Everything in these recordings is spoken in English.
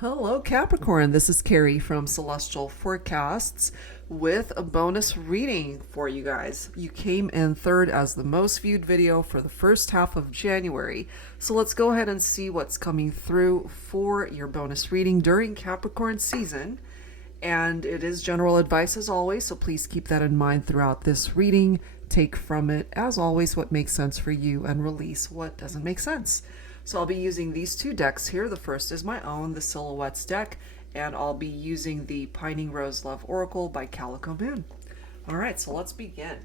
Hello, Capricorn. This is Carrie from Celestial Forecasts with a bonus reading for you guys. You came in third as the most viewed video for the first half of January. So let's go ahead and see what's coming through for your bonus reading during Capricorn season. And it is general advice as always, so please keep that in mind throughout this reading. Take from it, as always, what makes sense for you and release what doesn't make sense. So I'll be using these two decks here. The first is my own, the Silhouettes deck, and I'll be using the Pining Rose Love Oracle by Calico Moon. All right, so let's begin.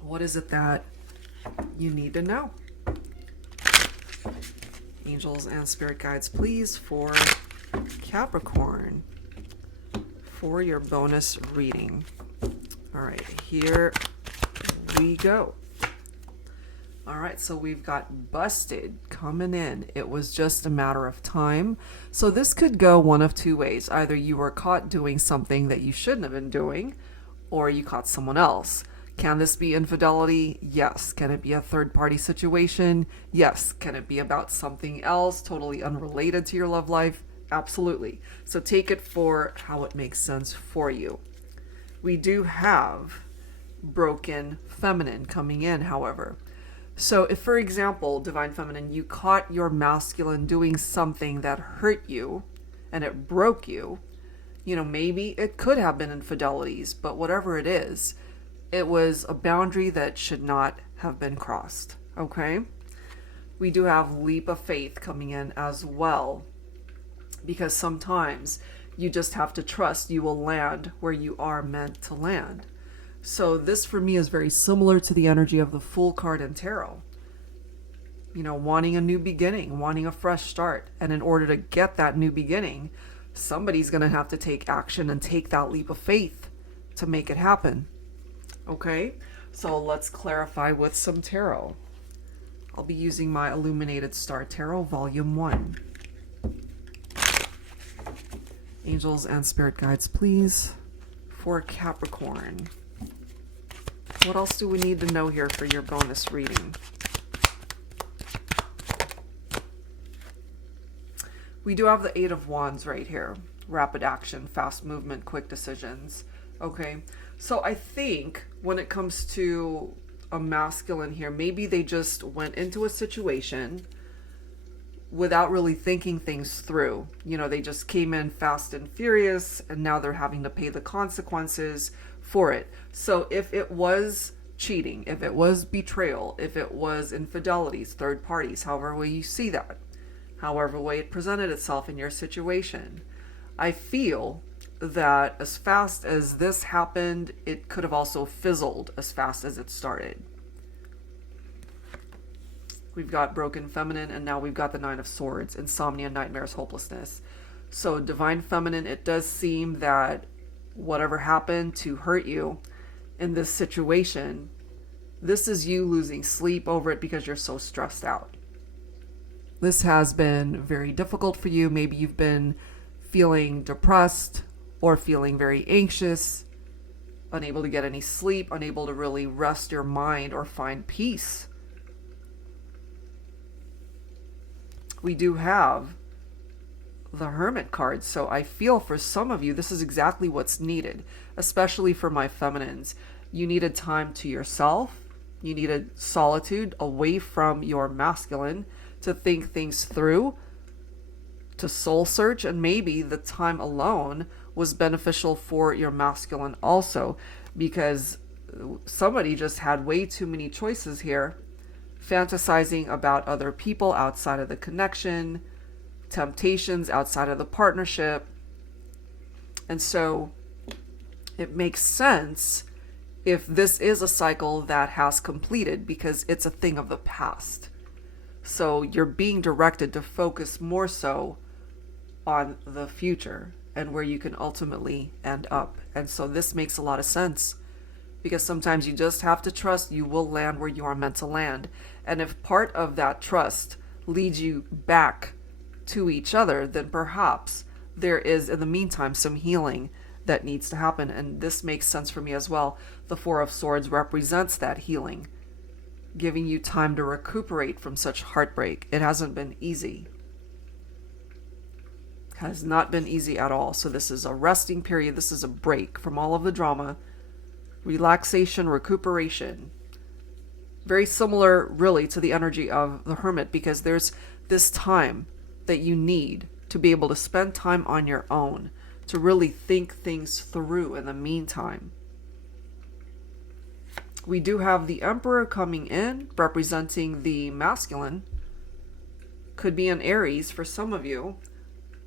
What is it that you need to know? Angels and spirit guides, please, for Capricorn for your bonus reading. All right, here we go. All right, so we've got busted coming in. It was just a matter of time. So this could go one of two ways. Either you were caught doing something that you shouldn't have been doing, or you caught someone else. Can this be infidelity? Yes. Can it be a third-party situation? Yes. Can it be about something else, totally unrelated to your love life? Absolutely. So take it for how it makes sense for you. We do have broken feminine coming in, however. So if, for example, Divine Feminine, you caught your masculine doing something that hurt you and it broke you, maybe it could have been infidelities, but whatever it is, it was a boundary that should not have been crossed, okay? We do have leap of faith coming in as well, because sometimes you just have to trust you will land where you are meant to land. So this for me is very similar to the energy of the Fool card in Tarot. Wanting a new beginning, wanting a fresh start. And in order to get that new beginning, somebody's going to have to take action and take that leap of faith to make it happen. Okay? So let's clarify with some tarot. I'll be using my Illuminated Star Tarot, Volume 1. Angels and spirit guides, please, for Capricorn. What else do we need to know here for your bonus reading? We do have the Eight of Wands right here. Rapid action, fast movement, quick decisions. Okay, so I think when it comes to a masculine here, maybe they just went into a situation without really thinking things through. They just came in fast and furious, and now they're having to pay the consequences for it. So if it was cheating, if it was betrayal, if it was infidelities, third parties, however way you see that, however way it presented itself in your situation, I feel that as fast as this happened, it could have also fizzled as fast as it started. We've got broken feminine, and now we've got the Nine of Swords, insomnia, nightmares, hopelessness. So Divine Feminine, it does seem that whatever happened to hurt you in this situation, this is you losing sleep over it because you're so stressed out. This has been very difficult for you. Maybe you've been feeling depressed or feeling very anxious, unable to get any sleep, unable to really rest your mind or find peace. We do have the Hermit card, so I feel for some of you this is exactly what's needed, especially for my feminines. You needed time to yourself. You needed solitude away from your masculine to think things through, to soul search, and maybe the time alone was beneficial for your masculine also, because somebody just had way too many choices here, fantasizing about other people outside of the connection, temptations outside of the partnership. And so it makes sense if this is a cycle that has completed, because it's a thing of the past. So you're being directed to focus more so on the future and where you can ultimately end up. And so this makes a lot of sense, because sometimes you just have to trust you will land where you are meant to land. And if part of that trust leads you back to each other, then perhaps there is, in the meantime, some healing that needs to happen. And this makes sense for me as well. The Four of Swords represents that healing, giving you time to recuperate from such heartbreak. It hasn't been easy. has not been easy at all. So this is a resting period. This is a break from all of the drama, relaxation, recuperation. Very similar, really, to the energy of the Hermit, because there's this time that you need to be able to spend time on your own, to really think things through in the meantime. We do have the Emperor coming in, representing the masculine. Could be an Aries for some of you.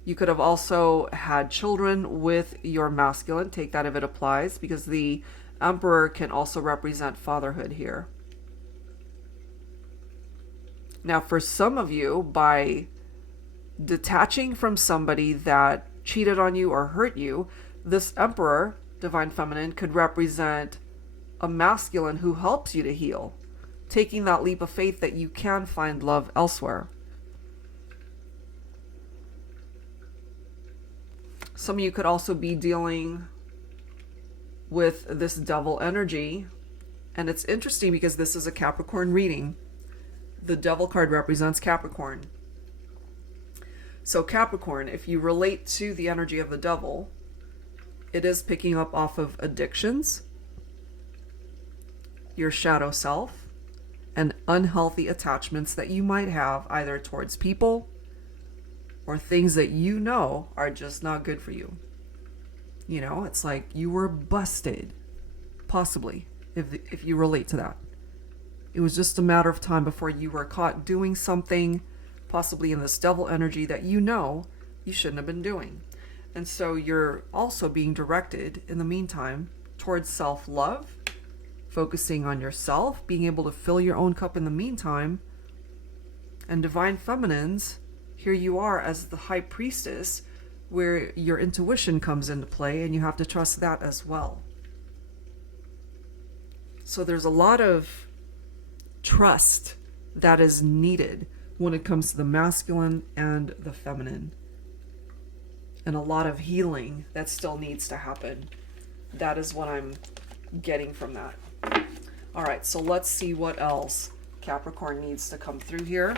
You could have also had children with your masculine. Take that if it applies, because the Emperor can also represent fatherhood here. Now, for some of you, by detaching from somebody that cheated on you or hurt you, this Emperor, Divine Feminine, could represent a masculine who helps you to heal, taking that leap of faith that you can find love elsewhere. Some of you could also be dealing with this Devil energy, and it's interesting because this is a Capricorn reading. The Devil card represents Capricorn. So Capricorn, if you relate to the energy of the Devil, it is picking up off of addictions, your shadow self, and unhealthy attachments that you might have either towards people or things that you know are just not good for you. You know, it's like you were busted, possibly, if you relate to that. It was just a matter of time before you were caught doing something, possibly in this Devil energy, that you know you shouldn't have been doing. And so you're also being directed, in the meantime, towards self-love, focusing on yourself, being able to fill your own cup in the meantime. And Divine Feminines, here you are as the High Priestess, where your intuition comes into play, and you have to trust that as well. So there's a lot of trust that is needed when it comes to the masculine and the feminine. And a lot of healing that still needs to happen. That is what I'm getting from that. All right, so let's see what else Capricorn needs to come through here.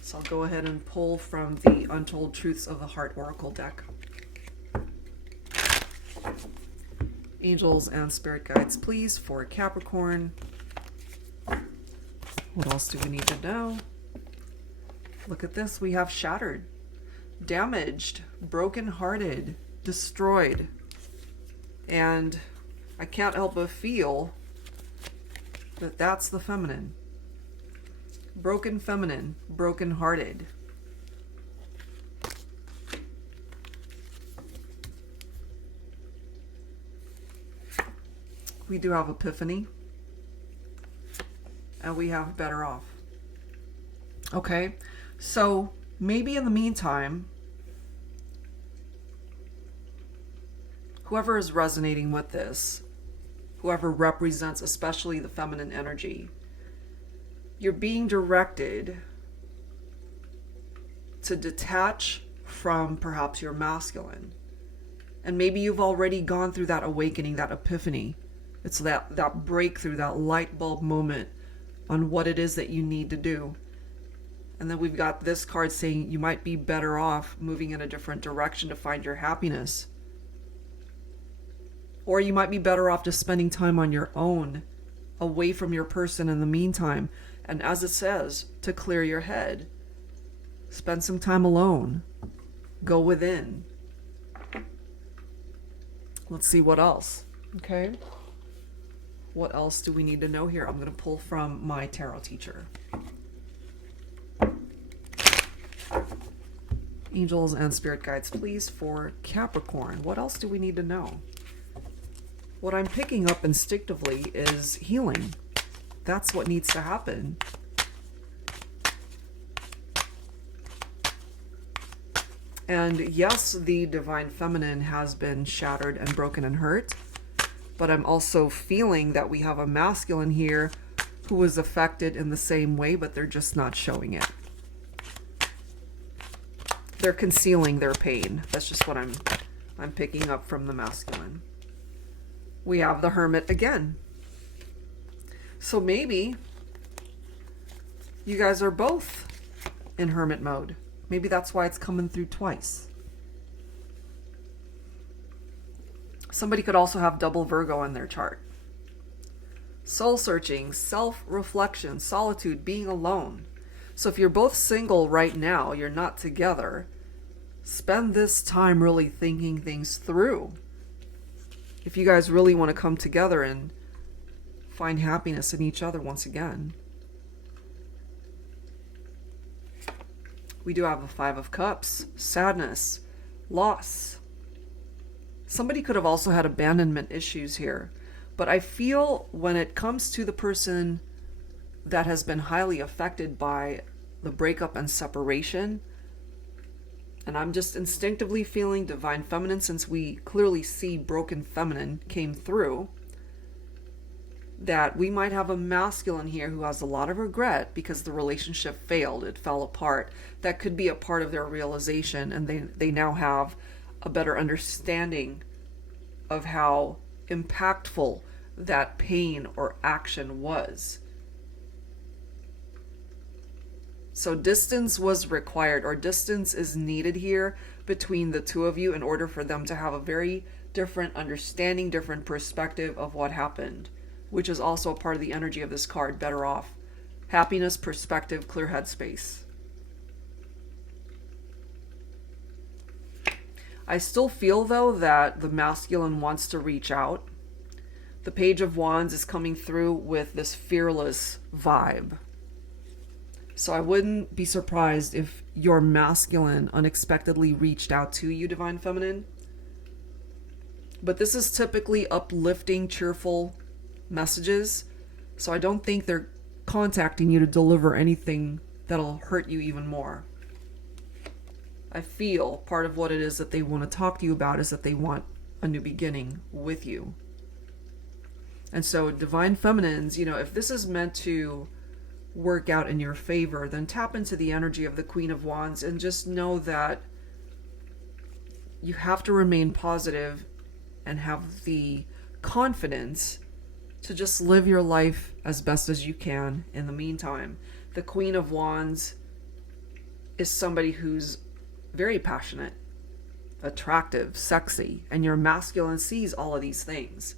So I'll go ahead and pull from the Untold Truths of the Heart Oracle deck. Angels and Spirit Guides, please, for Capricorn. What else do we need to know? Look at this. We have shattered, damaged, broken-hearted, destroyed. And I can't help but feel that that's the feminine. Broken feminine, broken-hearted. We do have Epiphany. And we have Better Off. Okay, so maybe in the meantime, whoever is resonating with this, whoever represents especially the feminine energy, you're being directed to detach from perhaps your masculine. And maybe you've already gone through that awakening, that epiphany. It's that breakthrough, that light bulb moment on what it is that you need to do. And then we've got this card saying you might be better off moving in a different direction to find your happiness. Or you might be better off just spending time on your own, away from your person in the meantime. And as it says, to clear your head. Spend some time alone. Go within. Let's see what else. Okay. What else do we need to know here? I'm going to pull from my tarot teacher. Angels and Spirit Guides, please, for Capricorn. What else do we need to know? What I'm picking up instinctively is healing. That's what needs to happen. And yes, the Divine Feminine has been shattered and broken and hurt. But I'm also feeling that we have a masculine here who was affected in the same way, but they're just not showing it. They're concealing their pain. That's just what I'm picking up from the masculine. We have the Hermit again. So maybe you guys are both in hermit mode. Maybe that's why it's coming through twice. Somebody could also have double Virgo in their chart. Soul searching, self-reflection, solitude, being alone. So if you're both single right now, you're not together, spend this time really thinking things through. If you guys really want to come together and find happiness in each other once again. We do have a Five of Cups, sadness, loss. Somebody could have also had abandonment issues here. But I feel when it comes to the person that has been highly affected by the breakup and separation, and I'm just instinctively feeling divine feminine, since we clearly see broken feminine came through, that we might have a masculine here who has a lot of regret because the relationship failed, it fell apart. That could be a part of their realization, and they now have a better understanding of how impactful that pain or action was. So distance was required, or distance is needed here between the two of you in order for them to have a very different understanding, different perspective of what happened, which is also a part of the energy of this card, better off. Happiness, perspective, clear headspace. I still feel, though, that the masculine wants to reach out. The Page of Wands is coming through with this fearless vibe. So I wouldn't be surprised if your masculine unexpectedly reached out to you, Divine Feminine. But this is typically uplifting, cheerful messages. So I don't think they're contacting you to deliver anything that'll hurt you even more. I feel part of what it is that they want to talk to you about is that they want a new beginning with you. And so Divine Feminines, if this is meant to work out in your favor, then tap into the energy of the Queen of Wands and just know that you have to remain positive and have the confidence to just live your life as best as you can in the meantime. The Queen of Wands is somebody who's very passionate, attractive, sexy, and your masculine sees all of these things.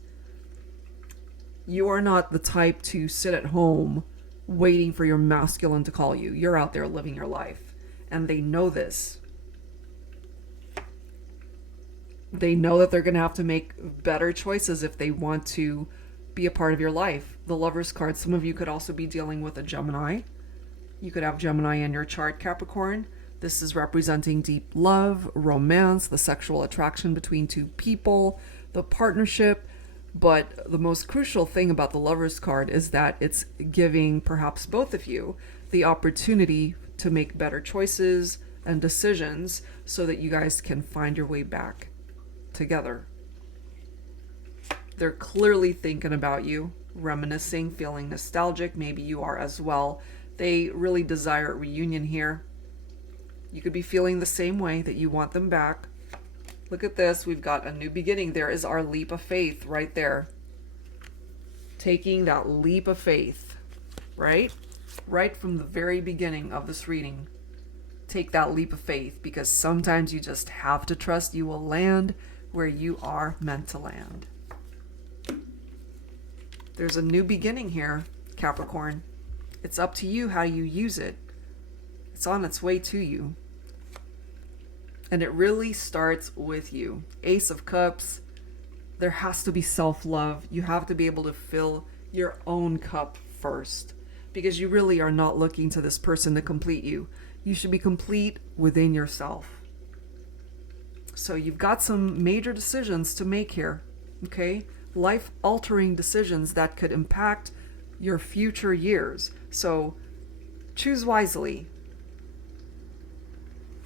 You are not the type to sit at home waiting for your masculine to call you. You're out there living your life, and they know this. They know that they're going to have to make better choices if they want to be a part of your life. The Lover's card, some of you could also be dealing with a Gemini. You could have Gemini in your chart, Capricorn. This is representing deep love, romance, the sexual attraction between two people, the partnership. But the most crucial thing about the Lover's card is that it's giving perhaps both of you the opportunity to make better choices and decisions so that you guys can find your way back together. They're clearly thinking about you, reminiscing, feeling nostalgic. Maybe you are as well. They really desire a reunion here. You could be feeling the same way, that you want them back. Look at this. We've got a new beginning. There is our leap of faith right there. Taking that leap of faith, right? Right from the very beginning of this reading. Take that leap of faith, because sometimes you just have to trust you will land where you are meant to land. There's a new beginning here, Capricorn. It's up to you how you use it. It's on its way to you. And it really starts with you. Ace of Cups. There has to be self-love. You have to be able to fill your own cup first, because you really are not looking to this person to complete you. You should be complete within yourself. So you've got some major decisions to make here, okay? Life-altering decisions that could impact your future years. So choose wisely.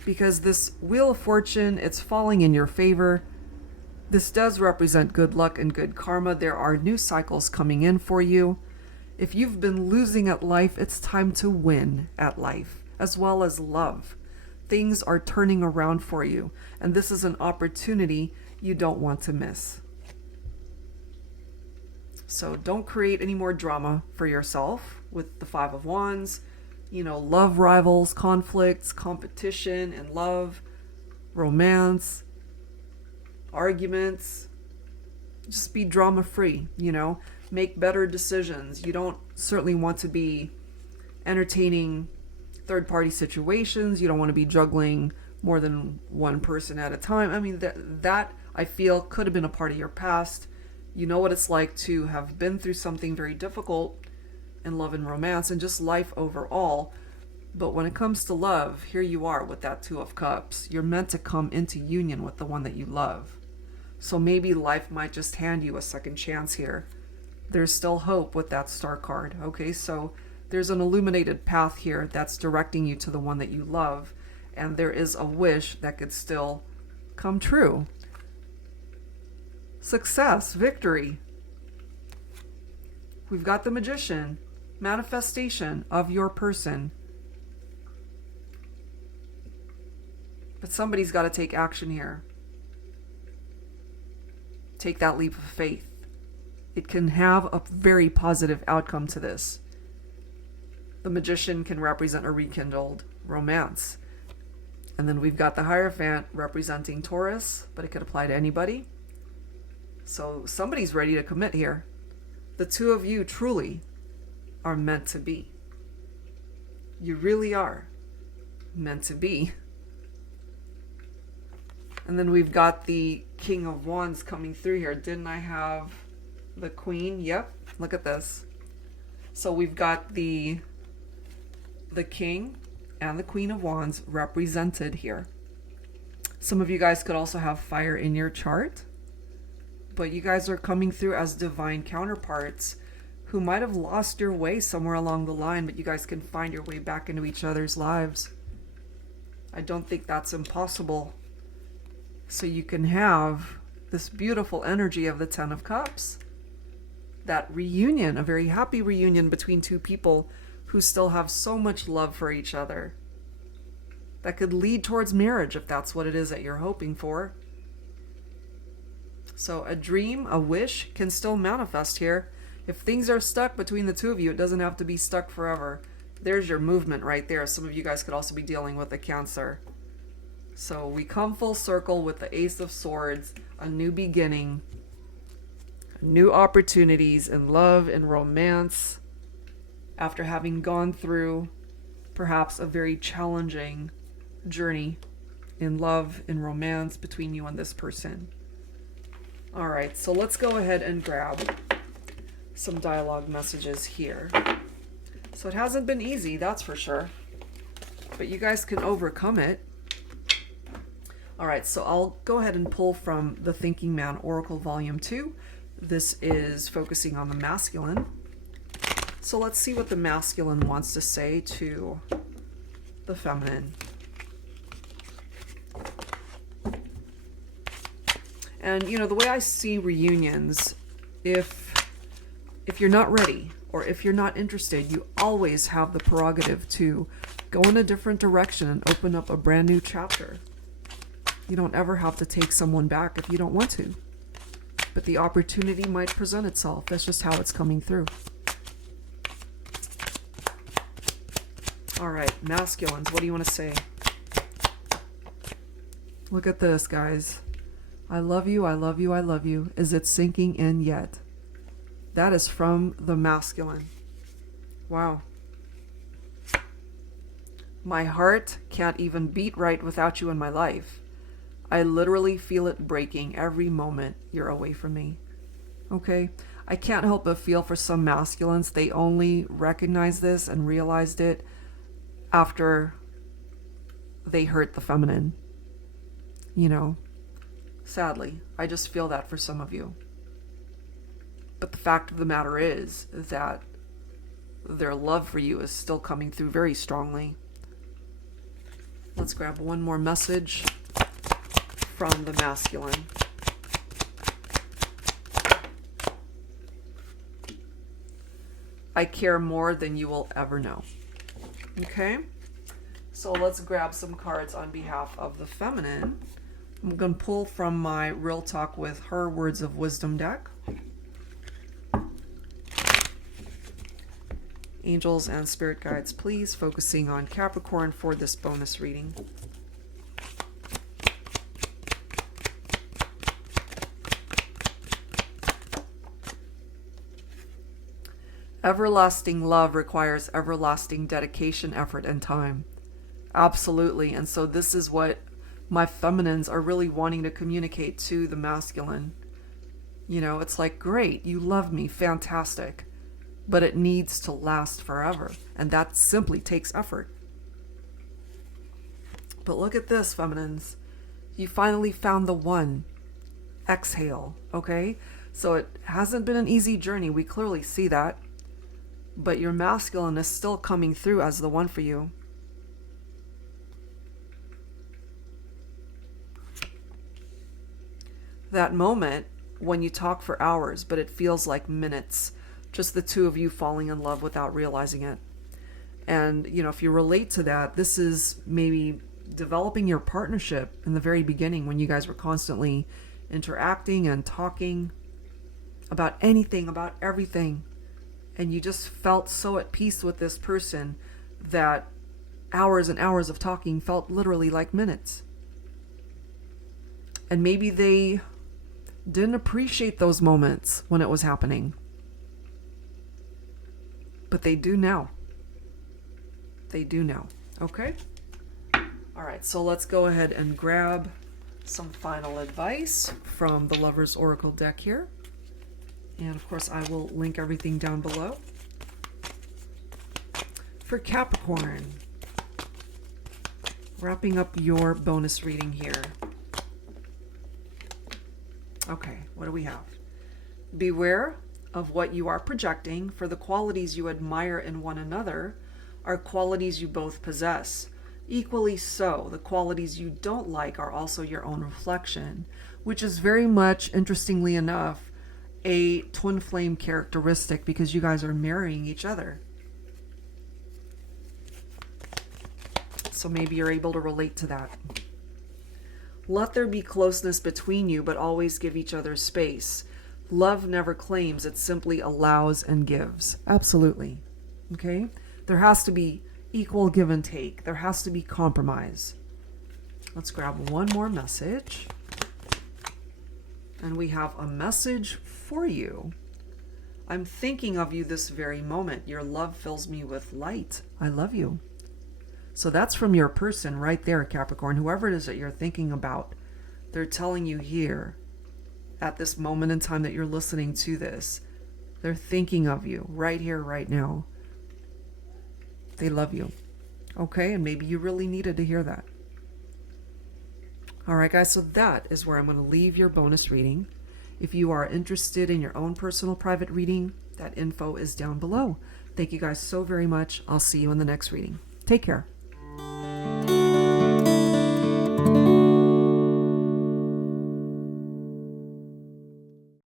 Because this Wheel of Fortune, it's falling in your favor. This does represent good luck and good karma. There are new cycles coming in for you. If you've been losing at life, it's time to win at life, as well as love. Things are turning around for you, and this is an opportunity you don't want to miss. So don't create any more drama for yourself with the Five of Wands. love rivals, conflicts, competition in love, romance, arguments. Just be drama free, make better decisions. You don't certainly want to be entertaining third party situations. You don't want to be juggling more than one person at a time. I mean, that I feel could have been a part of your past. You know what it's like to have been through something very difficult in love and romance and just life overall. But when it comes to love, here you are with that Two of Cups. You're meant to come into union with the one that you love. So maybe life might just hand you a second chance here. There's still hope with that Star card. Okay, so there's an illuminated path here that's directing you to the one that you love. And there is a wish that could still come true. Success, victory. We've got the Magician, manifestation of your person. But somebody's got to take action here. Take that leap of faith. It can have a very positive outcome to this. The Magician can represent a rekindled romance. And then we've got the Hierophant representing Taurus, but it could apply to anybody. So somebody's ready to commit here. The two of you truly are meant to be. You really are meant to be. And then we've got the King of Wands coming through here. Didn't I have the Queen? Yep. Look at this. So we've got the King and the Queen of Wands represented here. Some of you guys could also have fire in your chart. But you guys are coming through as divine counterparts who might have lost your way somewhere along the line, but you guys can find your way back into each other's lives. I don't think that's impossible. So you can have this beautiful energy of the Ten of Cups. That reunion, a very happy reunion between two people who still have so much love for each other. That could lead towards marriage if that's what it is that you're hoping for. So a dream, a wish can still manifest here. If things are stuck between the two of you, it doesn't have to be stuck forever. There's your movement right there. Some of you guys could also be dealing with a Cancer. So we come full circle with the Ace of Swords, a new beginning, new opportunities in love and romance after having gone through perhaps a very challenging journey in love and romance between you and this person. All right, so let's go ahead and grab some dialogue messages here. So it hasn't been easy, that's for sure. But you guys can overcome it. All right, so I'll go ahead and pull from the Thinking Man Oracle Volume 2. This is focusing on the masculine. So let's see what the masculine wants to say to the feminine. And, the way I see reunions, if you're not ready or if you're not interested, you always have the prerogative to go in a different direction and open up a brand new chapter. You don't ever have to take someone back if you don't want to. But the opportunity might present itself. That's just how it's coming through. All right, masculines, what do you want to say? Look at this, guys. I love you, I love you, I love you. Is it sinking in yet? That is from the masculine. Wow. My heart can't even beat right without you in my life. I literally feel it breaking every moment you're away from me. Okay? I can't help but feel for some masculines. They only recognize this and realized it after they hurt the feminine. Sadly, I just feel that for some of you. But the fact of the matter is that their love for you is still coming through very strongly. Let's grab one more message from the masculine. I care more than you will ever know. Okay? So let's grab some cards on behalf of the feminine. I'm going to pull from my Real Talk with Her Words of Wisdom deck. Angels and spirit guides, please, focusing on Capricorn for this bonus reading. Everlasting love requires everlasting dedication, effort, and time. Absolutely. And so this is what my feminines are really wanting to communicate to the masculine. You know, it's like, great, you love me, fantastic. But it needs to last forever. And that simply takes effort. But look at this, feminines. You finally found the one. Exhale, okay? So it hasn't been an easy journey. We clearly see that. But your masculine is still coming through as the one for you. That moment when you talk for hours, but it feels like minutes. Just the two of you falling in love without realizing it. And, you know, if you relate to that, this is maybe developing your partnership in the very beginning when you guys were constantly interacting and talking about anything, about everything. And you just felt so at peace with this person that hours and hours of talking felt literally like minutes. And maybe they didn't appreciate those moments when it was happening. But they do now. They do now. Okay? All right, so let's go ahead and grab some final advice from the Lover's Oracle deck here. And of course, I will link everything down below. For Capricorn, wrapping up your bonus reading here. Okay, what do we have? Beware of what you are projecting, for the qualities you admire in one another are qualities you both possess. Equally so, the qualities you don't like are also your own reflection, which is very much, interestingly enough, a twin flame characteristic because you guys are marrying each other. So maybe you're able to relate to that. Let there be closeness between you, but always give each other space. Love never claims, it simply allows and gives. Absolutely. Okay? There has to be equal give and take. There has to be compromise. Let's grab one more message. And we have a message for you. I'm thinking of you this very moment. Your love fills me with light. I love you. So that's from your person right there, Capricorn. Whoever it is that you're thinking about, they're telling you here at this moment in time that you're listening to this. They're thinking of you right here, right now. They love you. Okay, and maybe you really needed to hear that. All right, guys, so that is where I'm going to leave your bonus reading. If you are interested in your own personal private reading, that info is down below. Thank you guys so very much. I'll see you in the next reading. Take care.